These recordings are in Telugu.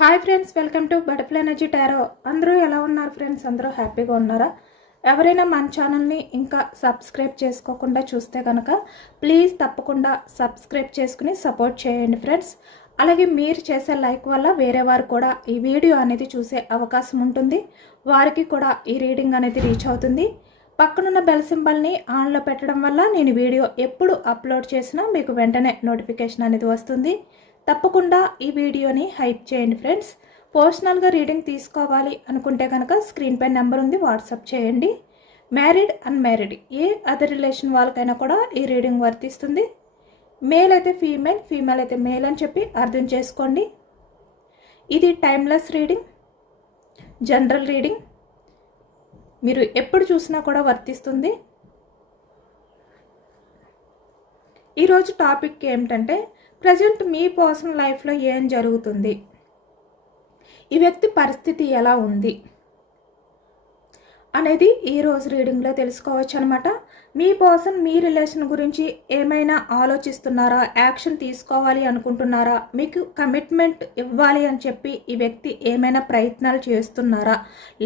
Hi friends, welcome to butterfly energy tarot. అందరూ ఎలా ఉన్నారు ఫ్రెండ్స్? అందరూ హ్యాపీగా ఉన్నారా? ఎవరైనా మన ఛానల్ని ఇంకా సబ్స్క్రైబ్ చేసుకోకుండా చూస్తే కనుక ప్లీజ్ తప్పకుండా సబ్స్క్రైబ్ చేసుకుని సపోర్ట్ చేయండి ఫ్రెండ్స్. అలాగే మీరు చేసే లైక్ వల్ల వేరే వారు కూడా ఈ వీడియో అనేది చూసే అవకాశం ఉంటుంది. వారికి కూడా ఈ రీడింగ్ అనేది రీచ్ అవుతుంది. పక్కనున్న బెల్ సింబల్ని ఆన్లో పెట్టడం వల్ల నేను వీడియో ఎప్పుడు అప్లోడ్ చేసినా మీకు వెంటనే నోటిఫికేషన్ అనేది వస్తుంది. తప్పకుండా ఈ వీడియోని హైప్ చేయండి ఫ్రెండ్స్. పర్సనల్గా రీడింగ్ తీసుకోవాలి అనుకుంటే కనుక స్క్రీన్ పై నెంబర్ ఉంది, వాట్సాప్ చేయండి. మ్యారీడ్ అన్మ్యారీడ్ ఏ అదర్ రిలేషన్ వాళ్ళకైనా కూడా ఈ రీడింగ్ వర్తిస్తుంది. మేల్ అయితే ఫీమేల్, ఫీమేల్ అయితే మేల్ అని చెప్పి అర్థం చేసుకోండి. ఇది టైమ్లెస్ రీడింగ్, జనరల్ రీడింగ్, మీరు ఎప్పుడు చూసినా కూడా వర్తిస్తుంది. ఈరోజు టాపిక్ ఏమిటంటే ప్రజెంట్ మీ పర్సనల్ లైఫ్లో ఏం జరుగుతుంది, ఈ వ్యక్తి పరిస్థితి ఎలా ఉంది అనేది ఈరోజు రీడింగ్లో తెలుసుకోవచ్చు అనమాట. మీ పర్సన్ మీ రిలేషన్ గురించి ఏమైనా ఆలోచిస్తున్నారా, యాక్షన్ తీసుకోవాలి అనుకుంటున్నారా, మీకు కమిట్మెంట్ ఇవ్వాలి అని చెప్పి ఈ వ్యక్తి ఏమైనా ప్రయత్నాలు చేస్తున్నారా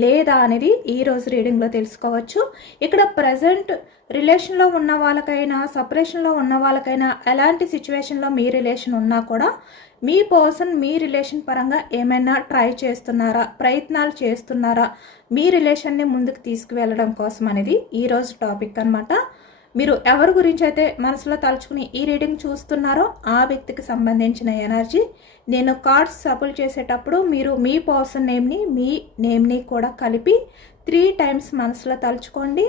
లేదా అనేది ఈరోజు రీడింగ్లో తెలుసుకోవచ్చు. ఇక్కడ ప్రజెంట్ రిలేషన్లో ఉన్న వాళ్ళకైనా సపరేషన్లో ఉన్న వాళ్ళకైనా ఎలాంటి సిచ్యువేషన్లో మీ రిలేషన్ ఉన్నా కూడా మీ పర్సన్ మీ రిలేషన్ పరంగా ఏమైనా ట్రై చేస్తున్నారా, ప్రయత్నాలు చేస్తున్నారా మీ రిలేషన్ని ముందుకు తీసుకువెళ్ళడం కోసం అనేది ఈరోజు టాపిక్ అనమాట. మీరు ఎవరి గురించి అయితే మనసులో తలుచుకుని ఈ రీడింగ్ చూస్తున్నారో ఆ వ్యక్తికి సంబంధించిన ఎనర్జీ. నేను కార్డ్స్ సపుల్ చేసేటప్పుడు మీరు మీ పర్సన్ నేమ్ని మీ నేమ్ని కూడా కలిపి 3 టైమ్స్ మనసులో తలుచుకోండి.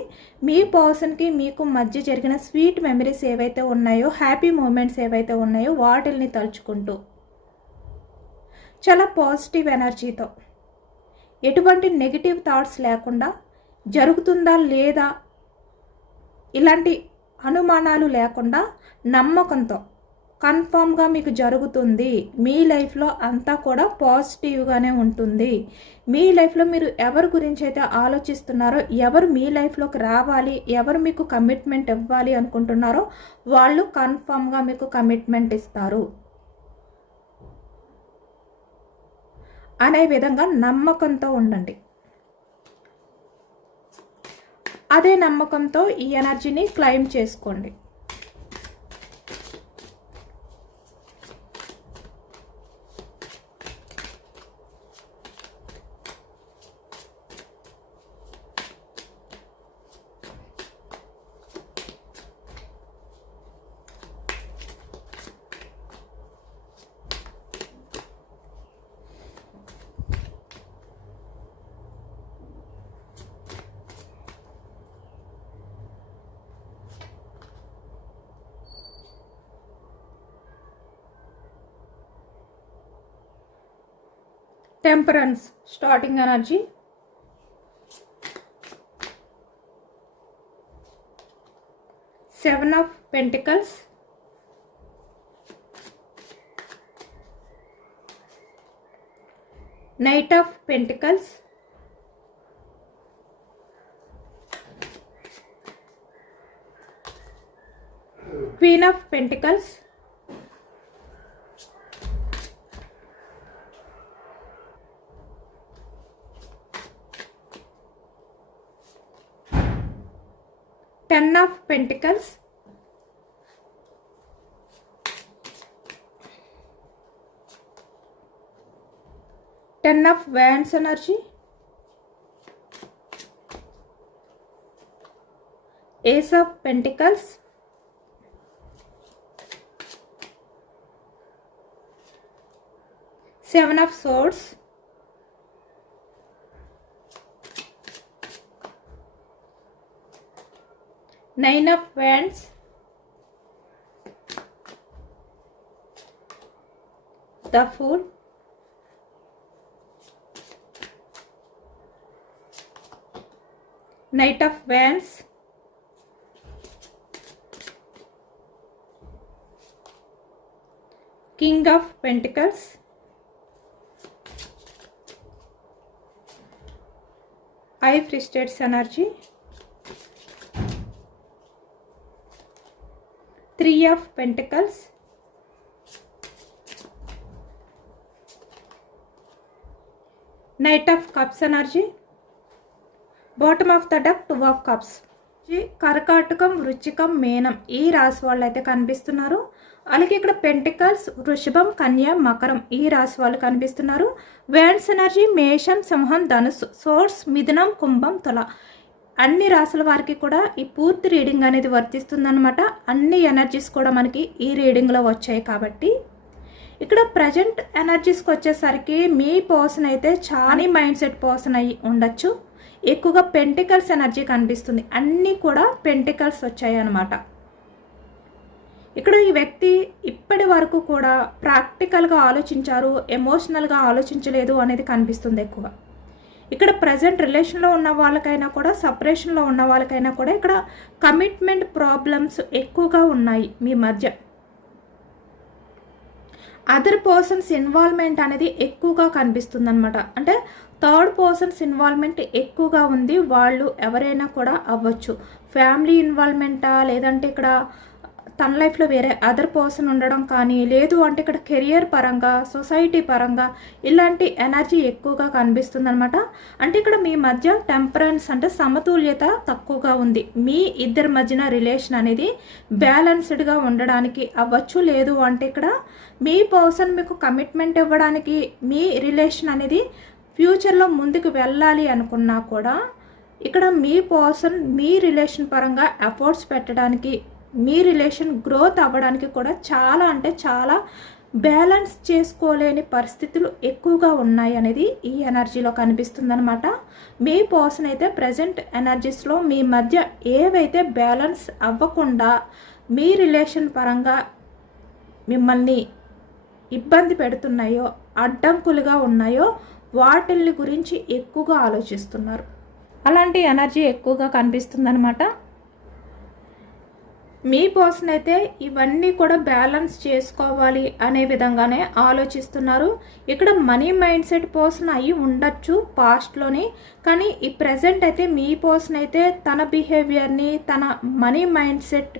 మీ పర్సన్కి మీకు మధ్య జరిగిన స్వీట్ మెమరీస్ ఏవైతే ఉన్నాయో, హ్యాపీ మూమెంట్స్ ఏవైతే ఉన్నాయో వాటిల్ని తలుచుకుంటూ చాలా పాజిటివ్ ఎనర్జీతో, ఎటువంటి నెగిటివ్ థాట్స్ లేకుండా, జరుగుతుందా లేదా ఇలాంటి అనుమానాలు లేకుండా నమ్మకంతో కన్ఫామ్గా మీకు జరుగుతుంది. మీ లైఫ్లో అంతా కూడా పాజిటివ్గానే ఉంటుంది. మీ లైఫ్లో మీరు ఎవరి గురించి అయితే ఆలోచిస్తున్నారో, ఎవరు మీ లైఫ్లోకి రావాలి, ఎవరు మీకు కమిట్మెంట్ ఇవ్వాలి అనుకుంటున్నారో వాళ్ళు కన్ఫామ్గా మీకు కమిట్మెంట్ ఇస్తారు అనే విధంగా నమ్మకంతో ఉండండి. అదే నమ్మకంతో ఈ ఎనర్జీని క్లెయిమ్ చేసుకోండి. Temperance starting energy, seven of pentacles, knight of pentacles, queen of pentacles, Ten of Pentacles, Ten of Wands energy, Ace of Pentacles, Seven of Swords, Nine of Wands, the Fool, Knight of Wands, King of Pentacles, High Priestess energy, Three of Pentacles, knight of cups energy, bottom of the deck 2 of cups. కర్కాటకం, వృశ్చికం, మీనం ఈ రాశి వాళ్ళు అయితే కనిపిస్తున్నారు. అలాగే ఇక్కడ పెంటికల్స్, వృషభం, కన్య, మకరం ఈ రాశి వాళ్ళు కనిపిస్తున్నారు. వ్యాన్స్ ఎనర్జీ మేషం, సింహం, ధనుస్సు, సోర్స్, మిథునం, కుంభం, తుల అన్ని రాశుల వారికి కూడా ఈ పూర్తి రీడింగ్ అనేది వర్తిస్తుందన్నమాట. అన్ని ఎనర్జీస్ కూడా మనకి ఈ రీడింగ్లో వచ్చాయి. కాబట్టి ఇక్కడ ప్రజెంట్ ఎనర్జీస్కి వచ్చేసరికి మీ పర్సన్ అయితే చాలా మైండ్ సెట్ పర్సన్ అయ్యి ఉండొచ్చు. ఎక్కువగా పెంటికల్స్ ఎనర్జీ కనిపిస్తుంది. అన్నీ కూడా పెంటికల్స్ వచ్చాయి అన్నమాట. ఇక్కడ ఈ వ్యక్తి ఇప్పటి వరకు కూడా ప్రాక్టికల్గా ఆలోచించారు, ఎమోషనల్గా ఆలోచించలేదు అనేది కనిపిస్తుంది ఎక్కువ. ఇక్కడ ప్రజెంట్ రిలేషన్లో ఉన్న వాళ్ళకైనా కూడా, సపరేషన్లో ఉన్న వాళ్ళకైనా కూడా ఇక్కడ కమిట్మెంట్ ప్రాబ్లమ్స్ ఎక్కువగా ఉన్నాయి మీ మధ్య. అదర్ పర్సన్స్ ఇన్వాల్వ్మెంట్ అనేది ఎక్కువగా కనిపిస్తుంది అనమాట. అంటే థర్డ్ పర్సన్స్ ఇన్వాల్వ్మెంట్ ఎక్కువగా ఉంది. వాళ్ళు ఎవరైనా కూడా అవ్వచ్చు. ఫ్యామిలీ ఇన్వాల్వ్మెంటా, లేదంటే ఇక్కడ తన లైఫ్లో వేరే అదర్ పర్సన్ ఉండడం కానీ, లేదు అంటే ఇక్కడ కెరియర్ పరంగా, సొసైటీ పరంగా ఇలాంటి ఎనర్జీ ఎక్కువగా కనిపిస్తుంది అనమాట. అంటే ఇక్కడ మీ మధ్య టెంపరెన్స్ అంటే సమతుల్యత తక్కువగా ఉంది. మీ ఇద్దరి మధ్యన రిలేషన్ అనేది బ్యాలెన్స్డ్గా ఉండడానికి అవ్వచ్చు. లేదు అంటే ఇక్కడ మీ పర్సన్ మీకు కమిట్మెంట్ ఇవ్వడానికి, మీ రిలేషన్ అనేది ఫ్యూచర్లో ముందుకు వెళ్ళాలి అనుకున్నా కూడా ఇక్కడ మీ పర్సన్ మీ రిలేషన్ పరంగా ఎఫర్ట్స్ పెట్టడానికి, మీ రిలేషన్ గ్రోత్ అవ్వడానికి కూడా చాలా అంటే చాలా బ్యాలెన్స్ చేసుకోలేని పరిస్థితులు ఎక్కువగా ఉన్నాయి అనేది ఈ ఎనర్జీలో కనిపిస్తుందన్నమాట. మీ పర్సన్ అయితే ప్రజెంట్ ఎనర్జీస్లో మీ మధ్య ఏవైతే బ్యాలెన్స్ అవ్వకుండా మీ రిలేషన్ పరంగా మిమ్మల్ని ఇబ్బంది పెడుతున్నాయో, అడ్డంకులుగా ఉన్నాయో వాటిల్ని గురించి ఎక్కువగా ఆలోచిస్తున్నారు. అలాంటి ఎనర్జీ ఎక్కువగా కనిపిస్తుందన్నమాట. మీ పర్సన్ అయితే ఇవన్నీ కూడా బ్యాలెన్స్ చేసుకోవాలి అనే విధంగానే ఆలోచిస్తున్నారు. ఇక్కడ మనీ మైండ్ సెట్ పర్సన్ అయి ఉండొచ్చు పాస్ట్లోని, కానీ ఈ ప్రజెంట్ అయితే మీ పర్సన్ అయితే తన బిహేవియర్ని, తన మనీ మైండ్ సెట్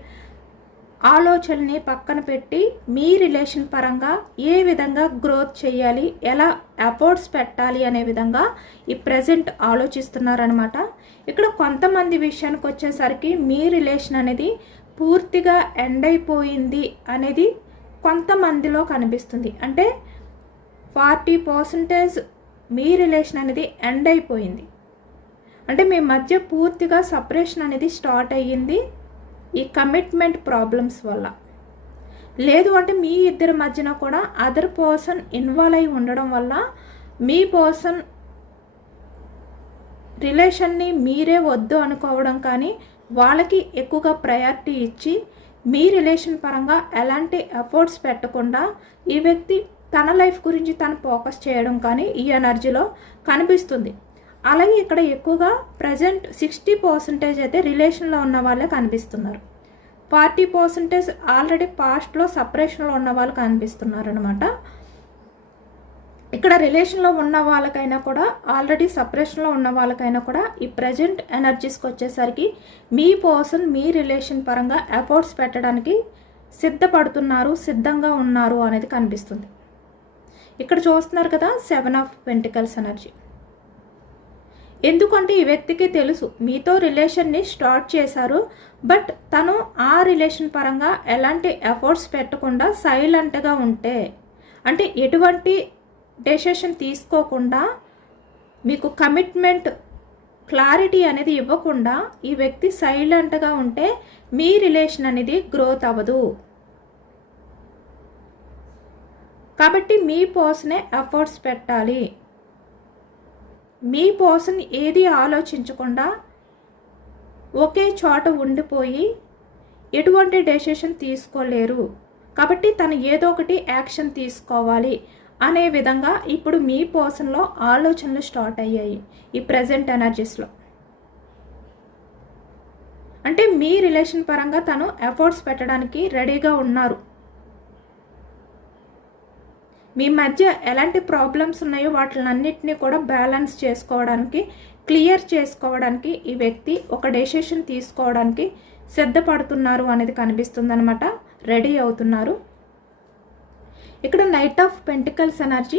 ఆలోచనని పక్కన పెట్టి మీ రిలేషన్ పరంగా ఏ విధంగా గ్రోత్ చేయాలి, ఎలా ఎఫర్ట్స్ పెట్టాలి అనే విధంగా ఈ ప్రజెంట్ ఆలోచిస్తున్నారనమాట. ఇక్కడ కొంతమంది విషయానికి వచ్చేసరికి మీ రిలేషన్ అనేది పూర్తిగా ఎండ్ అయిపోయింది అనేది కొంతమందిలో కనిపిస్తుంది. అంటే 40% మీ రిలేషన్ అనేది ఎండ్ అయిపోయింది. అంటే మీ మధ్య పూర్తిగా సపరేషన్ అనేది స్టార్ట్ అయ్యింది ఈ కమిట్మెంట్ ప్రాబ్లమ్స్ వల్ల. లేదు అంటే మీ ఇద్దరి మధ్యన కూడా అదర్ పర్సన్ ఇన్వాల్వ్ అయి ఉండడం వల్ల మీ పర్సన్ రిలేషన్ని మీరే వద్దు అనుకోవడం కానీ, వాళ్ళకి ఎక్కువగా ప్రయారిటీ ఇచ్చి మీ రిలేషన్ పరంగా ఎలాంటి ఎఫర్ట్స్ పెట్టకుండా ఈ వ్యక్తి తన లైఫ్ గురించి తను ఫోకస్ చేయడం కానీ ఈ ఎనర్జీలో కనిపిస్తుంది. అలాగే ఇక్కడ ఎక్కువగా ప్రజెంట్ 60% అయితే రిలేషన్లో ఉన్న వాళ్ళే కనిపిస్తున్నారు. 40% ఆల్రెడీ పాస్ట్లో సపరేషన్లో ఉన్న వాళ్ళు కనిపిస్తున్నారు అనమాట. ఇక్కడ రిలేషన్లో ఉన్న వాళ్ళకైనా కూడా, ఆల్రెడీ సపరేషన్లో ఉన్న వాళ్ళకైనా కూడా ఈ ప్రజెంట్ ఎనర్జీస్కి వచ్చేసరికి మీ పర్సన్ మీ రిలేషన్ పరంగా ఎఫర్ట్స్ పెట్టడానికి సిద్ధంగా ఉన్నారు అనేది కనిపిస్తుంది. ఇక్కడ చూస్తున్నారు కదా 7 ఆఫ్ పెంటికల్స్ ఎనర్జీ. ఎందుకంటే ఈ వ్యక్తికి తెలుసు మీతో రిలేషన్ని స్టార్ట్ చేశారు, బట్ తను ఆ రిలేషన్ పరంగా ఎలాంటి ఎఫర్ట్స్ పెట్టకుండా సైలెంట్గా ఉంటే, అంటే ఎటువంటి డెసిషన్ తీసుకోకుండా మీకు కమిట్మెంట్ క్లారిటీ అనేది ఇవ్వకుండా ఈ వ్యక్తి సైలెంట్గా ఉంటే మీ రిలేషన్ అనేది గ్రోత్ అవ్వదు. కాబట్టి మీ పర్సనే ఎఫర్ట్స్ పెట్టాలి. మీ పర్సన్ ఏది ఆలోచించకుండా ఒకే చోట ఉండిపోయి ఎటువంటి డెసిషన్ తీసుకోలేరు. కాబట్టి తను ఏదో ఒకటి యాక్షన్ తీసుకోవాలి అనే విధంగా ఇప్పుడు మీ పర్సన్లో ఆలోచనలు స్టార్ట్ అయ్యాయి ఈ ప్రజెంట్ ఎనర్జీస్లో. అంటే మీ రిలేషన్ పరంగా తను ఎఫర్ట్స్ పెట్టడానికి రెడీగా ఉన్నారు. మీ మధ్య ఎలాంటి ప్రాబ్లమ్స్ ఉన్నాయో వాటిలన్నింటినీ కూడా బ్యాలెన్స్ చేసుకోవడానికి, క్లియర్ చేసుకోవడానికి ఈ వ్యక్తి ఒక డెసిషన్ తీసుకోవడానికి సిద్ధపడుతున్నారు అనేది కనిపిస్తుందన్నమాట. రెడీ అవుతున్నారు. ఇక్కడ knight of pentacles energy,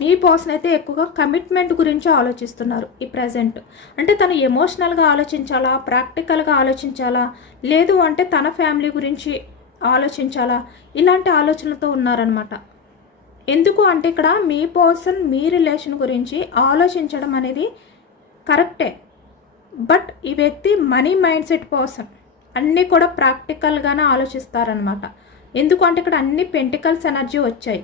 me person అయితే ఎక్కువగా కమిట్మెంట్ గురించి ఆలోచిస్తున్నారు ఈ ప్రజెంట్. అంటే తను ఎమోషనల్గా ఆలోచించాలా, ప్రాక్టికల్గా ఆలోచించాలా, లేదు అంటే తన ఫ్యామిలీ గురించి ఆలోచించాలా, ఇలాంటి ఆలోచనలతో ఉన్నారనమాట. ఎందుకు అంటే ఇక్కడ మీ పర్సన్ మీ రిలేషన్ గురించి ఆలోచించడం అనేది కరెక్టే. బట్ ఈ వ్యక్తి మనీ మైండ్ సెట్ పర్సన్, అన్నీ కూడా ప్రాక్టికల్గానే ఆలోచిస్తారనమాట. ఎందుకు అంటే ఇక్కడ అన్ని పెంటికల్స్ ఎనర్జీ వచ్చాయి.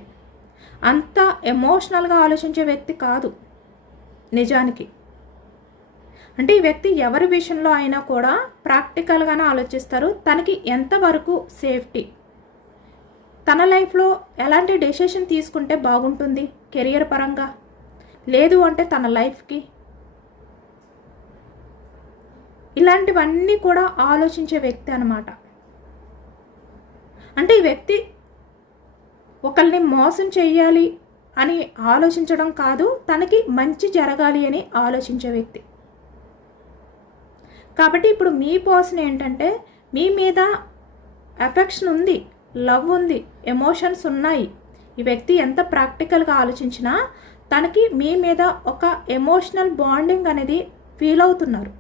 అంత ఎమోషనల్గా ఆలోచించే వ్యక్తి కాదు నిజానికి. అంటే ఈ వ్యక్తి ఎవరి విషయంలో అయినా కూడా ప్రాక్టికల్గానే ఆలోచిస్తారు. తనకి ఎంతవరకు సేఫ్టీ, తన లైఫ్లో ఎలాంటి డెసిషన్ తీసుకుంటే బాగుంటుంది కెరియర్ పరంగా, లేదు అంటే తన లైఫ్కి, ఇలాంటివన్నీ కూడా ఆలోచించే వ్యక్తి అన్నమాట. అంటే ఈ వ్యక్తి ఒకరిని మోసం చేయాలి అని ఆలోచించడం కాదు, తనకి మంచి జరగాలి అని ఆలోచించే వ్యక్తి. కాబట్టి ఇప్పుడు మీ పర్సన్ ఏంటంటే మీ మీద అఫెక్షన్ ఉంది, లవ్ ఉంది, ఎమోషన్స్ ఉన్నాయి. ఈ వ్యక్తి ఎంత ప్రాక్టికల్గా ఆలోచించినా తనకి మీ మీద ఒక ఎమోషనల్ బాండింగ్ అనేది ఫీల్ అవుతున్నారు.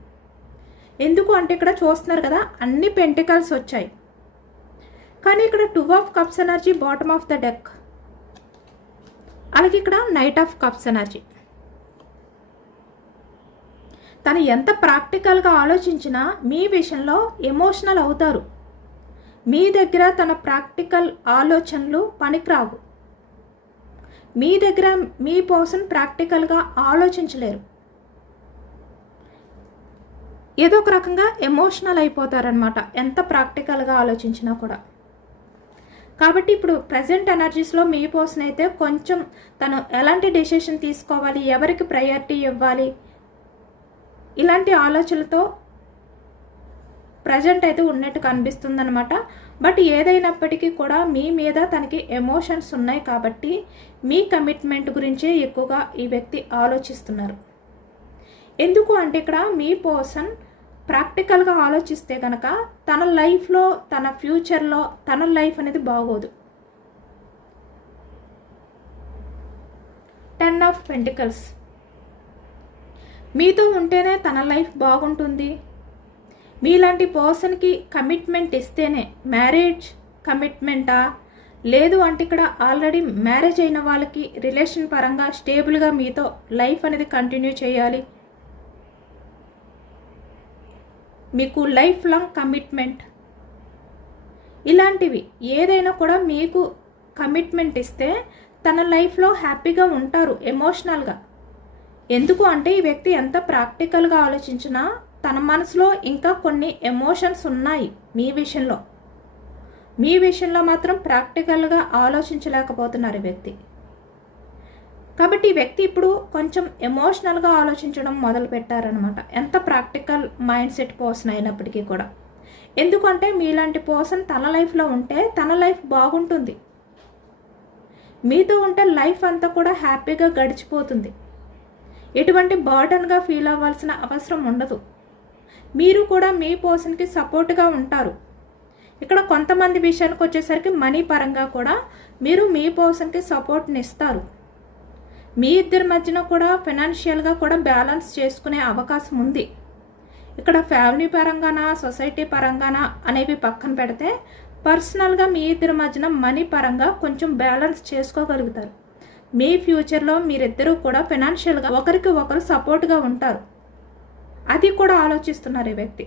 ఎందుకు అంటే ఇక్కడ చూస్తున్నారు కదా, అన్ని పెంటికల్స్ వచ్చాయి. కానీ ఇక్కడ 2 of cups energy bottom of the deck, అలాగే ఇక్కడ నైట్ ఆఫ్ కప్స్ ఎనర్జీ. తను ఎంత ప్రాక్టికల్గా ఆలోచించినా మీ విషయంలో ఎమోషనల్ అవుతారు. మీ దగ్గర తన ప్రాక్టికల్ ఆలోచనలు పనికిరావు. మీ దగ్గర మీ పర్సన్ ప్రాక్టికల్గా ఆలోచించలేరు. ఏదో ఒక రకంగా ఎమోషనల్ అయిపోతారనమాట ఎంత ప్రాక్టికల్గా ఆలోచించినా కూడా. కాబట్టి ఇప్పుడు ప్రజెంట్ ఎనర్జీస్లో మీ పర్సన్ అయితే కొంచెం తను ఎలాంటి డెసిషన్ తీసుకోవాలి, ఎవరికి ప్రయారిటీ ఇవ్వాలి, ఇలాంటి ఆలోచనలతో ప్రజెంట్ అయితే ఉన్నట్టు కనిపిస్తుంది అనమాట. బట్ ఏదైనప్పటికీ కూడా మీ మీద తనకి ఎమోషన్స్ ఉన్నాయి కాబట్టి మీ కమిట్మెంట్ గురించే ఎక్కువగా ఈ వ్యక్తి ఆలోచిస్తున్నారు. ఎందుకు అంటే ఇక్కడ మీ పర్సన్ ప్రాక్టికల్గా ఆలోచిస్తే కనుక తన లైఫ్లో, తన ఫ్యూచర్లో తన లైఫ్ అనేది బాగోదు. 10 ఆఫ్ పెంటికల్స్, మీతో ఉంటేనే తన లైఫ్ బాగుంటుంది. మీలాంటి పర్సన్కి కమిట్మెంట్ ఇస్తేనే, మ్యారేజ్ కమిట్మెంటా, లేదు అంటే ఇక్కడ ఆల్రెడీ మ్యారేజ్ అయిన వాళ్ళకి రిలేషన్ పరంగా స్టేబుల్గా మీతో లైఫ్ అనేది కంటిన్యూ చేయాలి, మీకు లైఫ్ లాంగ్ కమిట్మెంట్, ఇలాంటివి ఏదైనా కూడా మీకు కమిట్మెంట్ ఇస్తే తన లైఫ్లో హ్యాపీగా ఉంటారు ఎమోషనల్గా. ఎందుకు అంటే ఈ వ్యక్తి ఎంత ప్రాక్టికల్గా ఆలోచించినా తన మనసులో ఇంకా కొన్ని ఎమోషన్స్ ఉన్నాయి మీ విషయంలో మాత్రం ప్రాక్టికల్గా ఆలోచించలేకపోతున్నారు ఈ వ్యక్తి. కాబట్టి ఈ వ్యక్తి ఇప్పుడు కొంచెం ఎమోషనల్గా ఆలోచించడం మొదలు పెట్టారనమాట, ఎంత ప్రాక్టికల్ మైండ్ సెట్ పర్సన్ అయినప్పటికీ కూడా. ఎందుకంటే మీలాంటి పర్సన్ తన లైఫ్లో ఉంటే తన లైఫ్ బాగుంటుంది. మీతో ఉంటే లైఫ్ అంతా కూడా హ్యాపీగా గడిచిపోతుంది. ఎటువంటి బర్డన్గా ఫీల్ అవ్వాల్సిన అవసరం ఉండదు. మీరు కూడా మీ పర్సన్కి సపోర్ట్గా ఉంటారు. ఇక్కడ కొంతమంది విషయానికి వచ్చేసరికి మనీ పరంగా కూడా మీరు మీ పర్సన్కి సపోర్ట్ని ఇస్తారు. మీ ఇద్దరి మధ్యన కూడా ఫైనాన్షియల్గా కూడా బ్యాలెన్స్ చేసుకునే అవకాశం ఉంది. ఇక్కడ ఫ్యామిలీ పరంగానా, సొసైటీ పరంగానా అనేవి పక్కన పెడితే పర్సనల్గా మీ ఇద్దరి మధ్యన మనీ పరంగా కొంచెం బ్యాలెన్స్ చేసుకోగలుగుతారు. మీ ఫ్యూచర్లో మీరిద్దరూ కూడా ఫైనాన్షియల్గా ఒకరికి ఒకరు సపోర్ట్గా ఉంటారు. అది కూడా ఆలోచిస్తున్నారు ఈ వ్యక్తి.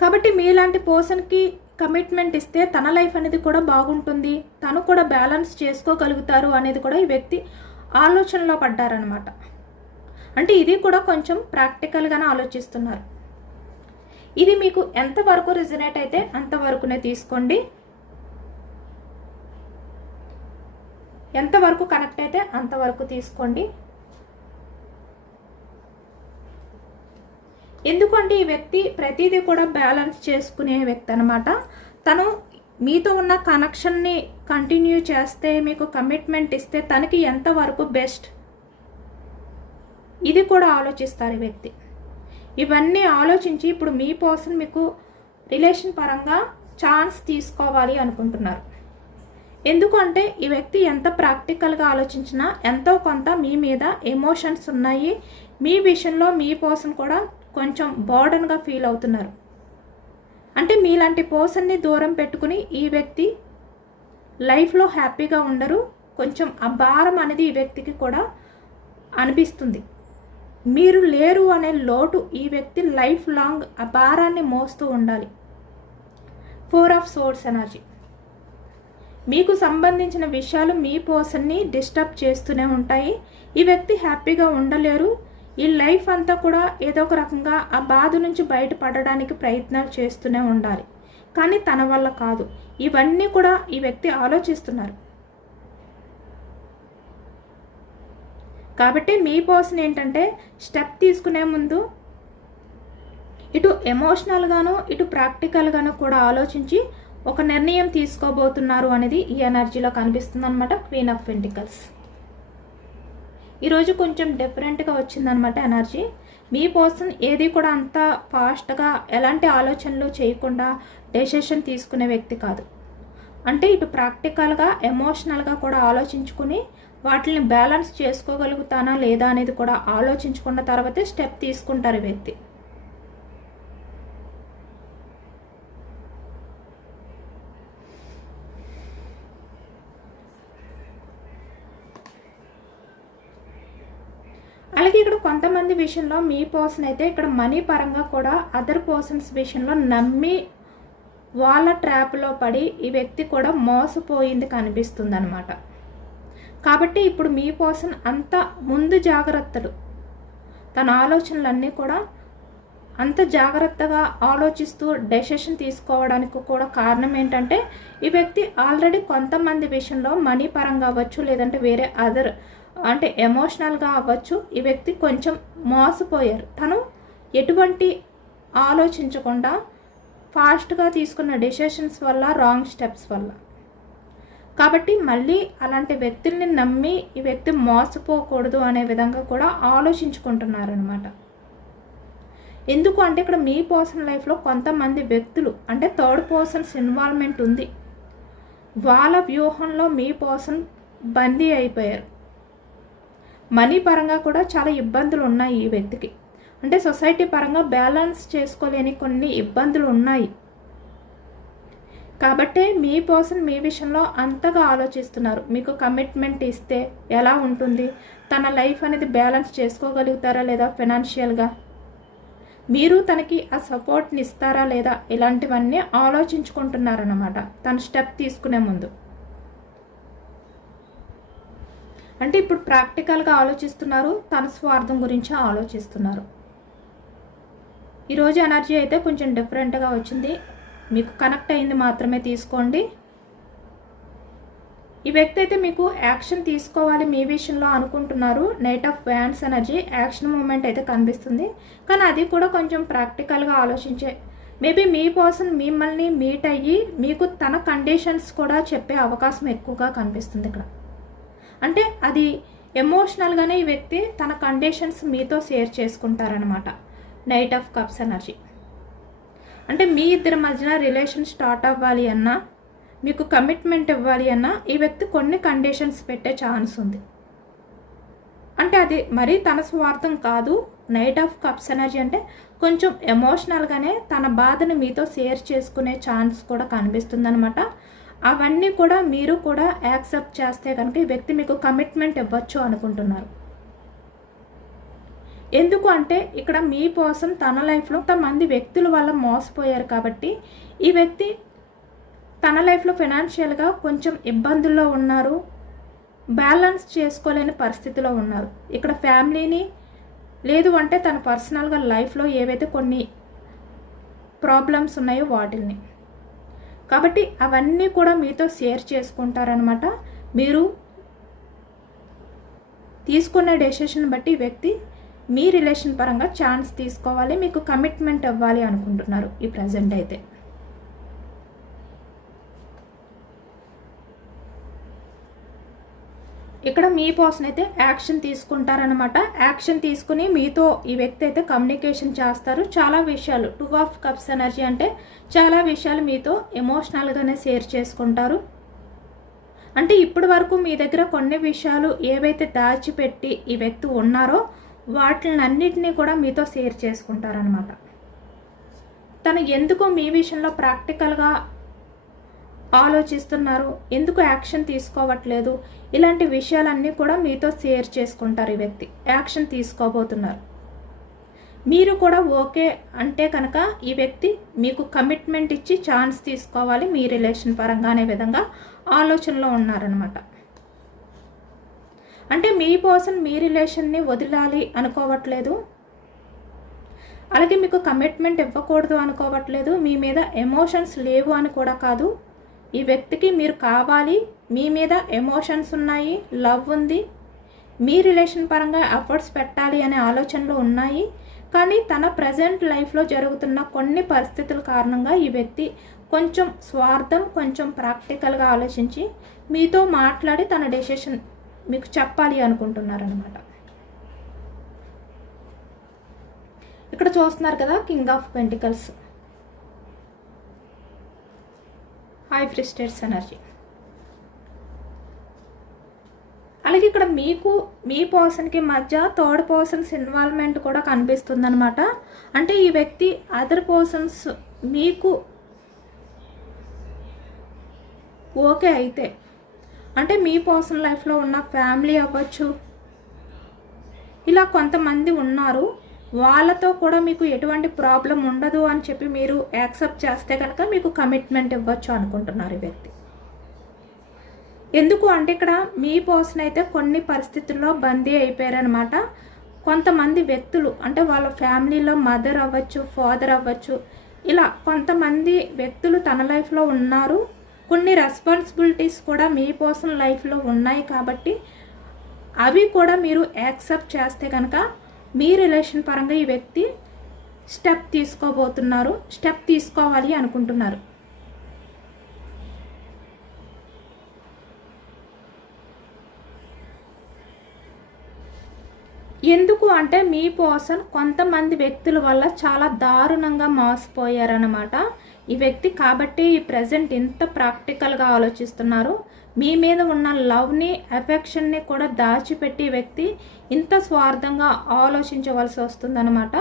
కాబట్టి మీలాంటి పర్సన్కి కమిట్మెంట్ ఇస్తే తన లైఫ్ అనేది కూడా బాగుంటుంది, తను కూడా బ్యాలెన్స్ చేసుకోగలుగుతారు అనేది కూడా ఈ వ్యక్తి ఆలోచనలో పడ్డారనమాట. అంటే ఇది కూడా కొంచెం ప్రాక్టికల్గానే ఆలోచిస్తున్నారు. ఇది మీకు ఎంతవరకు రిజనేట్ అయితే అంతవరకునే తీసుకోండి, ఎంతవరకు కనెక్ట్ అయితే అంతవరకు తీసుకోండి. ఎందుకంటే ఈ వ్యక్తి ప్రతిదీ కూడా బ్యాలెన్స్ చేసుకునే వ్యక్తి అనమాట. తను మీతో ఉన్న కనెక్షన్ని కంటిన్యూ చేస్తే, మీకు కమిట్మెంట్ ఇస్తే తనకి ఎంతవరకు బెస్ట్, ఇది కూడా ఆలోచిస్తారు ఈ వ్యక్తి. ఇవన్నీ ఆలోచించి ఇప్పుడు మీ పర్సన్ మీకు రిలేషన్ పరంగా ఛాన్స్ తీసుకోవాలి అనుకుంటున్నారు. ఎందుకంటే ఈ వ్యక్తి ఎంత ప్రాక్టికల్గా ఆలోచించినా ఎంతో కొంత మీ మీద ఎమోషన్స్ ఉన్నాయి. మీ విషయంలో మీ పర్సన్ కూడా కొంచెం బర్డన్గా ఫీల్ అవుతున్నారు. అంటే మీలాంటి పర్సన్ని దూరం పెట్టుకుని ఈ వ్యక్తి లైఫ్లో హ్యాపీగా ఉండరు. కొంచెం ఆ భారం అనేది ఈ వ్యక్తికి కూడా అనిపిస్తుంది. మీరు లేరు అనే లోటు ఈ వ్యక్తి లైఫ్ లాంగ్ ఆ భారాన్ని మోస్తూ ఉండాలి. 4 ఆఫ్ సోర్డ్స్ ఎనర్జీ. మీకు సంబంధించిన విషయాలు మీ పర్సన్ని డిస్టర్బ్ చేస్తూనే ఉంటాయి. ఈ వ్యక్తి హ్యాపీగా ఉండలేరు. ఈ లైఫ్ అంతా కూడా ఏదో ఒక రకంగా ఆ బాధ నుంచి బయటపడడానికి ప్రయత్నాలు చేస్తూనే ఉండాలి. కానీ తన వల్ల కాదు. ఇవన్నీ కూడా ఈ వ్యక్తి ఆలోచిస్తున్నారు. కాబట్టి మీ పర్సన్ ఏంటంటే స్టెప్ తీసుకునే ముందు ఇటు ఎమోషనల్గాను ఇటు ప్రాక్టికల్గాను కూడా ఆలోచించి ఒక నిర్ణయం తీసుకోబోతున్నారు అనేది ఈ ఎనర్జీలో కనిపిస్తుంది అనమాట. క్వీన్ ఆఫ్ పెంటికల్స్ ఈరోజు కొంచెం డిఫరెంట్గా వచ్చిందనమాట ఎనర్జీ. మీ పర్సన్ ఏది కూడా అంత ఫాస్ట్గా ఎలాంటి ఆలోచనలు చేయకుండా డెసిషన్ తీసుకునే వ్యక్తి కాదు. అంటే ఇటు ప్రాక్టికల్గా ఎమోషనల్గా కూడా ఆలోచించుకుని వాటిని బ్యాలెన్స్ చేసుకోగలుగుతానా లేదా అనేది కూడా ఆలోచించుకున్న తర్వాతే స్టెప్ తీసుకుంటారు వ్యక్తి. అలాగే ఇక్కడ కొంతమంది విషయంలో మీ పర్సన్ అయితే ఇక్కడ మనీ పరంగా కూడా అదర్ పర్సన్స్ విషయంలో నమ్మి వాళ్ళ ట్రాప్లో పడి ఈ వ్యక్తి కూడా మోసపోయింది కనిపిస్తుంది అనమాట. కాబట్టి ఇప్పుడు మీ పర్సన్ అంత ముందు జాగ్రత్తలు, తన ఆలోచనలన్నీ కూడా అంత జాగ్రత్తగా ఆలోచిస్తూ డెసిషన్ తీసుకోవడానికి కూడా కారణం ఏంటంటే ఈ వ్యక్తి ఆల్రెడీ కొంతమంది విషయంలో మనీ పరంగా అవ్వచ్చు, లేదంటే వేరే అదర్ అంటే ఎమోషనల్గా అవ్వచ్చు, ఈ వ్యక్తి కొంచెం మోసపోయారు. తను ఎటువంటి ఆలోచించకుండా ఫాస్ట్గా తీసుకున్న డెసిషన్స్ వల్ల, రాంగ్ స్టెప్స్ వల్ల. కాబట్టి మళ్ళీ అలాంటి వ్యక్తుల్ని నమ్మి ఈ వ్యక్తి మోసపోకూడదు అనే విధంగా కూడా ఆలోచించుకుంటున్నారనమాట. ఎందుకు అంటే ఇక్కడ మీ పర్సనల్ లైఫ్లో కొంతమంది వ్యక్తులు అంటే థర్డ్ పర్సన్స్ ఇన్వాల్వ్మెంట్ ఉంది. వాళ్ళ వ్యూహంలో మీ పర్సన్ బందీ అయిపోయారు. మనీ పరంగా కూడా చాలా ఇబ్బందులు ఉన్నాయి ఈ వ్యక్తికి. అంటే సొసైటీ పరంగా బ్యాలెన్స్ చేసుకోలేని కొన్ని ఇబ్బందులు ఉన్నాయి. కాబట్టే మీ పర్సన్ మీ విషయంలో అంతగా ఆలోచిస్తున్నారు. మీకు కమిట్మెంట్ ఇస్తే ఎలా ఉంటుంది, తన లైఫ్ అనేది బ్యాలెన్స్ చేసుకోగలుగుతారా లేదా ఫైనాన్షియల్గా, మీరు తనకి ఆ సపోర్ట్ని ఇస్తారా లేదా, ఇలాంటివన్నీ ఆలోచించుకుంటున్నారన్నమాట తన స్టెప్ తీసుకునే ముందు. అంటే ఇప్పుడు ప్రాక్టికల్గా ఆలోచిస్తున్నారు, తన స్వార్థం గురించి ఆలోచిస్తున్నారు. ఈరోజు ఎనర్జీ అయితే కొంచెం డిఫరెంట్గా వచ్చింది. మీకు కనెక్ట్ అయింది మాత్రమే తీసుకోండి. ఈ వ్యక్తి అయితే మీకు యాక్షన్ తీసుకోవాలి మీ విషయంలో అనుకుంటున్నారు. Knight of wands energy action moment అయితే కనిపిస్తుంది. కానీ అది కూడా కొంచెం ప్రాక్టికల్గా ఆలోచించే, మేబీ మీ పర్సన్ మిమ్మల్ని మీట్ అయ్యి మీకు తన కండిషన్స్ కూడా చెప్పే అవకాశం ఎక్కువగా కనిపిస్తుంది ఇక్కడ. అంటే అది ఎమోషనల్గానే ఈ వ్యక్తి తన కండిషన్స్ మీతో షేర్ చేసుకుంటారనమాట. నైట్ ఆఫ్ కప్స్ ఎనర్జీ అంటే మీ ఇద్దరి మధ్యన రిలేషన్ స్టార్ట్ అవ్వాలి అన్నా, మీకు కమిట్మెంట్ ఇవ్వాలి అన్నా ఈ వ్యక్తి కొన్ని కండిషన్స్ పెట్టే ఛాన్స్ ఉంది. అంటే అది మరీ తన స్వార్థం కాదు. నైట్ ఆఫ్ కప్స్ ఎనర్జీ అంటే కొంచెం ఎమోషనల్గానే తన బాధను మీతో షేర్ చేసుకునే ఛాన్స్ కూడా కనిపిస్తుంది అనమాట. అవన్నీ కూడా మీరు కూడా యాక్సెప్ట్ చేస్తే కనుక ఈ వ్యక్తి మీకు కమిట్మెంట్ ఇవ్వచ్చు అనుకుంటున్నారు. ఎందుకు అంటే ఇక్కడ మీ పర్సన్ తన లైఫ్లో కొంతమంది వ్యక్తుల వల్ల మోసపోయారు. కాబట్టి ఈ వ్యక్తి తన లైఫ్లో ఫైనాన్షియల్గా కొంచెం ఇబ్బందుల్లో ఉన్నారు, బ్యాలెన్స్ చేసుకోలేని పరిస్థితిలో ఉన్నారు. ఇక్కడ ఫ్యామిలీని లేదు అంటే తన పర్సనల్గా లైఫ్లో ఏవైతే కొన్ని ప్రాబ్లమ్స్ ఉన్నాయో వాటిని, కాబట్టి అవన్నీ కూడా మీతో షేర్ చేసుకుంటారనమాట. మీరు తీసుకున్న డెసిషన్ బట్టి వ్యక్తి మీ రిలేషన్ పరంగా ఛాన్స్ తీసుకోవాలి, మీకు కమిట్మెంట్ ఇవ్వాలి అనుకుంటున్నారు ఈ ప్రజెంట్ అయితే. ఇక్కడ మీ పర్సన్ అయితే యాక్షన్ తీసుకుంటారనమాట. యాక్షన్ తీసుకుని మీతో ఈ వ్యక్తి అయితే కమ్యూనికేషన్ చేస్తారు. చాలా విషయాలు 2 ఆఫ్ కప్స్ ఎనర్జీ అంటే చాలా విషయాలు మీతో ఎమోషనల్గానే షేర్ చేసుకుంటారు. అంటే ఇప్పటి వరకు మీ దగ్గర కొన్ని విషయాలు ఏవైతే దాచిపెట్టి ఈ వ్యక్తి ఉన్నారో వాటినన్నిటినీ కూడా మీతో షేర్ చేసుకుంటారనమాట. తను ఎందుకు మీ విషయంలో ప్రాక్టికల్గా ఆలోచిస్తున్నారు, ఎందుకు యాక్షన్ తీసుకోవట్లేదు, ఇలాంటి విషయాలన్నీ కూడా మీతో షేర్ చేసుకుంటారు. ఈ వ్యక్తి యాక్షన్ తీసుకోబోతున్నారు. మీరు కూడా ఓకే అంటే కనుక ఈ వ్యక్తి మీకు కమిట్మెంట్ ఇచ్చి ఛాన్స్ తీసుకోవాలి మీ రిలేషన్ పరంగా అనే విధంగా ఆలోచనలో ఉన్నారనమాట. అంటే మీ పర్సన్ మీ రిలేషన్ని వదిలాలి అనుకోవట్లేదు, అలాగే మీకు కమిట్మెంట్ ఇవ్వకూడదు అనుకోవట్లేదు, మీ మీద ఎమోషన్స్ లేవు అని కూడా కాదు. ఈ వ్యక్తికి మీరు కావాలి, మీ మీద ఎమోషన్స్ ఉన్నాయి, లవ్ ఉంది, మీ రిలేషన్ పరంగా ఎఫర్ట్స్ పెట్టాలి అనే ఆలోచనలు ఉన్నాయి. కానీ తన ప్రజెంట్ లైఫ్లో జరుగుతున్న కొన్ని పరిస్థితుల కారణంగా ఈ వ్యక్తి కొంచెం స్వార్థం, కొంచెం ప్రాక్టికల్గా ఆలోచించి మీతో మాట్లాడి తన డెసిషన్ మీకు చెప్పాలి అనుకుంటున్నారనమాట. ఇక్కడ చూస్తున్నారు కదా, king of pentacles, high priestess energy. అలాగే ఇక్కడ మీకు మీ పర్సన్కి మధ్య థర్డ్ పర్సన్స్ ఇన్వాల్వ్మెంట్ కూడా కనిపిస్తుందన్నమాట. అంటే ఈ వ్యక్తి అదర్ పర్సన్స్ మీకు ఓకే అయితే, అంటే మీ పర్సనల్ లైఫ్లో ఉన్న ఫ్యామిలీ అవ్వచ్చు, ఇలా కొంతమంది ఉన్నారు, వాళ్ళతో కూడా మీకు ఎటువంటి ప్రాబ్లం ఉండదు అని చెప్పి మీరు యాక్సెప్ట్ చేస్తే కనుక మీకు కమిట్మెంట్ ఇవ్వచ్చు అనుకుంటున్నారు ఈ వ్యక్తి. ఎందుకు అంటే ఇక్కడ మీ పర్సన్ అయితే కొన్ని పరిస్థితుల్లో బందీ అయిపోయారనమాట. కొంతమంది వ్యక్తులు అంటే వాళ్ళ ఫ్యామిలీలో మదర్ అవ్వచ్చు, ఫాదర్ అవ్వచ్చు, ఇలా కొంతమంది వ్యక్తులు తన లైఫ్లో ఉన్నారు. కొన్ని రెస్పాన్సిబిలిటీస్ కూడా మీ పర్సన్ లైఫ్లో ఉన్నాయి కాబట్టి అవి కూడా మీరు యాక్సెప్ట్ చేస్తే కనుక మీ రిలేషన్ పరంగా ఈ వ్యక్తి స్టెప్ తీసుకోబోతున్నారు, స్టెప్ తీసుకోవాలి అనుకుంటున్నారు. ఎందుకు అంటే మీ పర్సన్ కొంతమంది వ్యక్తుల వల్ల చాలా దారుణంగా మోసపోయారన్నమాట ఈ వ్యక్తి. కాబట్టి ఈ ప్రజెంట్ ఇంత ప్రాక్టికల్గా ఆలోచిస్తున్నారు. మీ మీద ఉన్న లవ్ని, అఫెక్షన్ని కూడా దాచిపెట్టి వ్యక్తి ఇంత స్వార్థంగా ఆలోచించవలసి వస్తుందన్నమాట.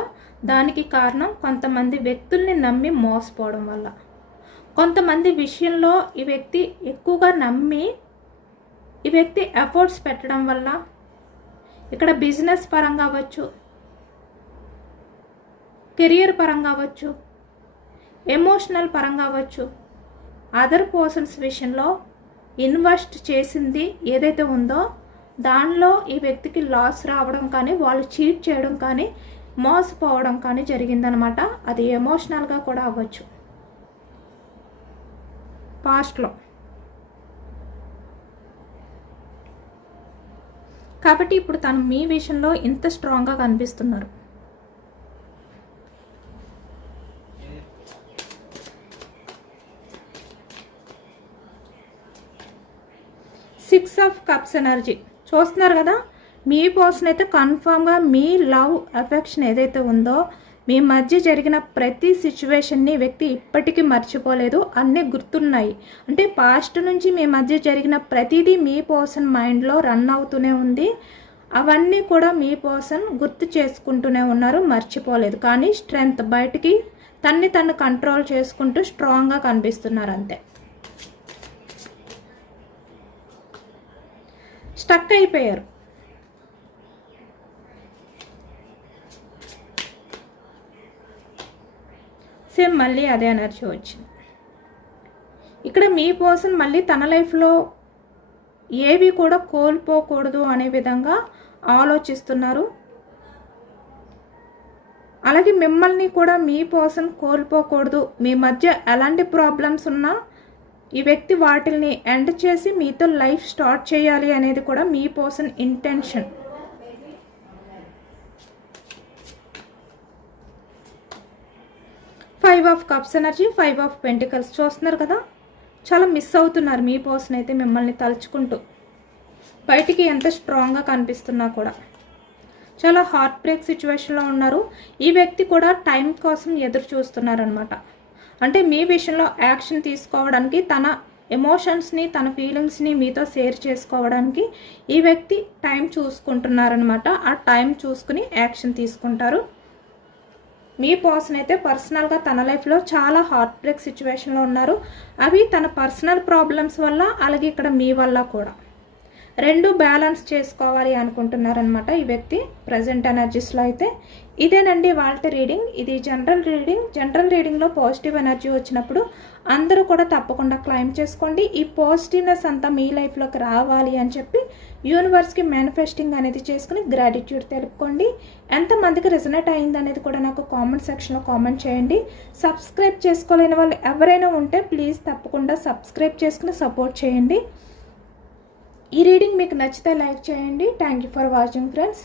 దానికి కారణం కొంతమంది వ్యక్తుల్ని నమ్మి మోసపోవడం వల్ల. కొంతమంది విషయంలో ఈ వ్యక్తి ఎక్కువగా నమ్మి ఈ వ్యక్తి ఎఫర్ట్స్ పెట్టడం వల్ల, ఇక్కడ బిజినెస్ పరంగా అవ్వచ్చు, కెరియర్ పరంగా అవ్వచ్చు, ఎమోషనల్ పరంగా అవ్వచ్చు, అదర్ పర్సన్స్ విషయంలో ఇన్వెస్ట్ చేసింది ఏదైతే ఉందో దానిలో ఈ వ్యక్తికి లాస్ రావడం కానీ, వాళ్ళు చీట్ చేయడం కానీ, మోసపోవడం కానీ జరిగిందనమాట. అది ఎమోషనల్గా కూడా అవ్వచ్చు పాస్ట్లో. కాబట్టి ఇప్పుడు తను మీ విషయంలో ఇంత స్ట్రాంగ్గా కనిపిస్తున్నారు. సిక్స్ ఆఫ్ కప్స్ ఎనర్జీ చూస్తున్నారు కదా. మీ పర్సన్ అయితే కన్ఫామ్గా మీ లవ్ అఫెక్షన్ ఏదైతే ఉందో, మీ మధ్య జరిగిన ప్రతి సిచ్యువేషన్ని వ్యక్తి ఇప్పటికీ మర్చిపోలేదు, అన్నీ గుర్తున్నాయి. అంటే పాస్ట్ నుంచి మీ మధ్య జరిగిన ప్రతిదీ మీ పర్సన్ మైండ్లో రన్ అవుతూనే ఉంది. అవన్నీ కూడా మీ పర్సన్ గుర్తు చేసుకుంటూనే ఉన్నారు, మర్చిపోలేదు. కానీ స్ట్రెంగ్త్ బయటికి తను కంట్రోల్ చేసుకుంటూ స్ట్రాంగ్గా కనిపిస్తున్నారు అంతే. స్టక్ అయిపోయారు. సేమ్ మళ్ళీ అదే ఎనర్జీ వచ్చింది. ఇక్కడ మీ పర్సన్ మళ్ళీ తన లైఫ్లో ఏవి కూడా కోల్పోకూడదు అనే విధంగా ఆలోచిస్తున్నారు. అలాగే మిమ్మల్ని కూడా మీ పర్సన్ కోల్పోకూడదు, మీ మధ్య ఎలాంటి ప్రాబ్లమ్స్ ఉన్నా ఈ వ్యక్తి వాటిని ఎండ్ చేసి మీతో లైఫ్ స్టార్ట్ చేయాలి అనేది కూడా మీ person intention. Five of cups energy, five of pentacles చూస్తున్నారు కదా. చాలా మిస్ అవుతున్నారు మీ పర్సన్ అయితే మిమ్మల్ని తలుచుకుంటూ. బయటికి ఎంత స్ట్రాంగ్గా కనిపిస్తున్నా కూడా చాలా హార్ట్ బ్రేక్ సిచ్యువేషన్లో ఉన్నారు. ఈ వ్యక్తి కూడా టైం కోసం ఎదురు చూస్తున్నారనమాట. అంటే మీ విషయంలో యాక్షన్ తీసుకోవడానికి తన ఎమోషన్స్ని తన ఫీలింగ్స్ని మీతో షేర్ చేసుకోవడానికి ఈ వ్యక్తి టైం చూసుకుంటున్నారనమాట. ఆ టైం చూసుకుని యాక్షన్ తీసుకుంటారు. మీ పర్సన్ అయితే పర్సనల్గా తన లైఫ్లో చాలా హార్ట్ బ్రేక్ సిచ్యువేషన్లో ఉన్నారు. అవి తన పర్సనల్ ప్రాబ్లమ్స్ వల్ల, అలాగే ఇక్కడ మీ వల్ల కూడా రెండు బ్యాలెన్స్ చేసుకోవాలి అనుకుంటున్నారనమాట ఈ వ్యక్తి ప్రజెంట్ ఎనర్జీస్లో అయితే. ఇదేనండి వాళ్ళ రీడింగ్. ఇది జనరల్ రీడింగ్. జనరల్ రీడింగ్లో పాజిటివ్ ఎనర్జీ వచ్చినప్పుడు అందరూ కూడా తప్పకుండా క్లైమ్ చేసుకోండి. ఈ పాజిటివ్నెస్ అంతా మీ లైఫ్లోకి రావాలి అని చెప్పి యూనివర్స్కి మేనిఫెస్టింగ్ అనేది చేసుకుని గ్రాటిట్యూడ్ తెలుపుకోండి. ఎంతమందికి రెజనేట్ అయింది అనేది కూడా నాకు కామెంట్ సెక్షన్లో కామెంట్ చేయండి. సబ్స్క్రైబ్ చేసుకోలేని వాళ్ళు ఎవరైనా ఉంటే ప్లీజ్ తప్పకుండా సబ్స్క్రైబ్ చేసుకుని సపోర్ట్ చేయండి. ఈ రీడింగ్ మీకు నచ్చితే లైక్ చేయండి. Thank you for watching friends.